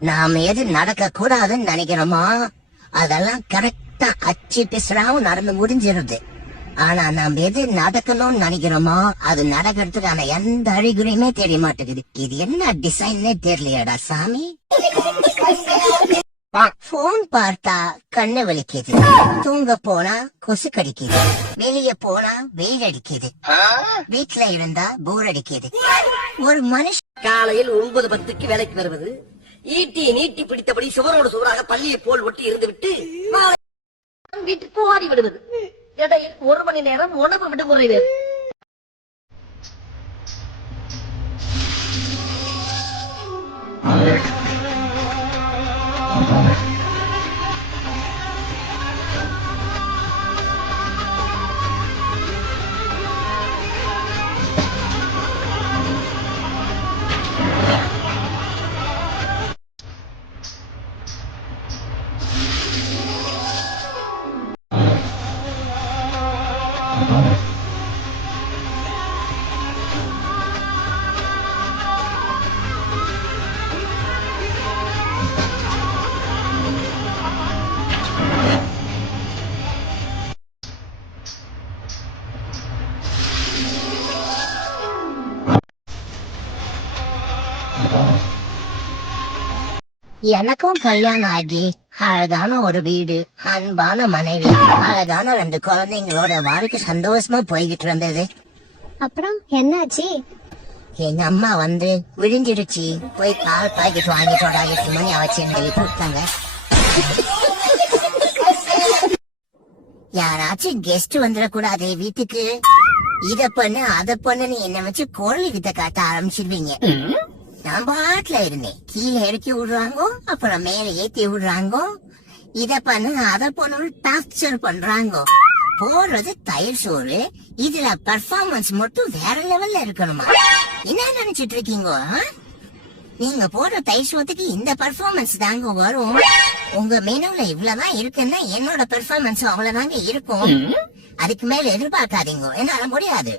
நாம எது நடக்க கூடாதுன்னு நினைக்கிறோமோ அதெல்லாம் கரெக்டா அச்சு பிசுறாவும் நடந்து முடிஞ்சிருது. ஆனா நாம எது நடக்கணும்னு நினைக்கிறோமோ அது நடக்கிறதுக்கான எந்த அறிகுறியுமே தெரிய மாட்டேங்குது. இது என்ன டிசைன்னே தெரியலையாடா சாமி. போன் பார்த்தா கண்ணு வலிக்குது, தூங்க போனா கொசு கடிக்குது, வெளிய போனா வெயில் அடிக்குது, வீட்டுல இருந்தா போர் அடிக்குது. ஒரு மனுஷன் காலையில் 9:10 வேலைக்கு வருவது, ஈட்டி நீட்டி பிடித்தபடி சுவரோடு சுவராக பள்ளியை போல் ஒட்டி இருந்து விட்டு வீட்டுக்கு ஓடி விடுவது. இடையில் 1 மணி நேரம் உணவு விடுமுறை வேறு. எனக்கும் கல்யாணம் ஆகி அழகான ஒரு வீடு, அன்பான மனைவி, அழகான 2 குழந்தைங்களோட வாழ்க்கை சந்தோஷமா போய்கிட்டு இருந்தது. அப்புறம் என்னாச்சு? எங்க அம்மா வந்து விழிஞ்சிடுச்சு, போய் பால் பாக்கெட் வாங்கிட்டோட 8 மணி ஆச்சு சொல்லி கொடுத்தாங்க. யாராச்சும் கெஸ்ட் வந்துடக்கூடாது வீட்டுக்கு, இத பண்ணு அத பண்ணுன்னு என்ன வச்சு கோழி கிட்ட காட்ட ஆரம்பிச்சிருவீங்க. நான் பாட்டுல இருந்தேன். கீழே இறக்கி விடுறாங்க, அப்புறம் மேல ஏத்தி விடுறாங்க, இத பண்ணு அத பண்ணு டார்ச்சர் பண்றாங்க. போடுறது தயிர் சோறு, இதுல பர்ஃபார்மன்ஸ் மட்டும் வேற லெவல்ல இருக்கணுமா? என்ன நினைச்சிட்டு இருக்கீங்க? நீங்க போடுற தயிர் சோத்துக்கு இந்த பர்ஃபார்மன்ஸ் தாங்க வரும். உங்க மெனுல இவ்வளவுதான் இருக்குன்னா என்னோட பெர்ஃபார்மன்ஸ் அவ்வளவுதாங்க இருக்கும். அதுக்கு மேல எதிர்பார்க்காதீங்க, என்னால முடியாது.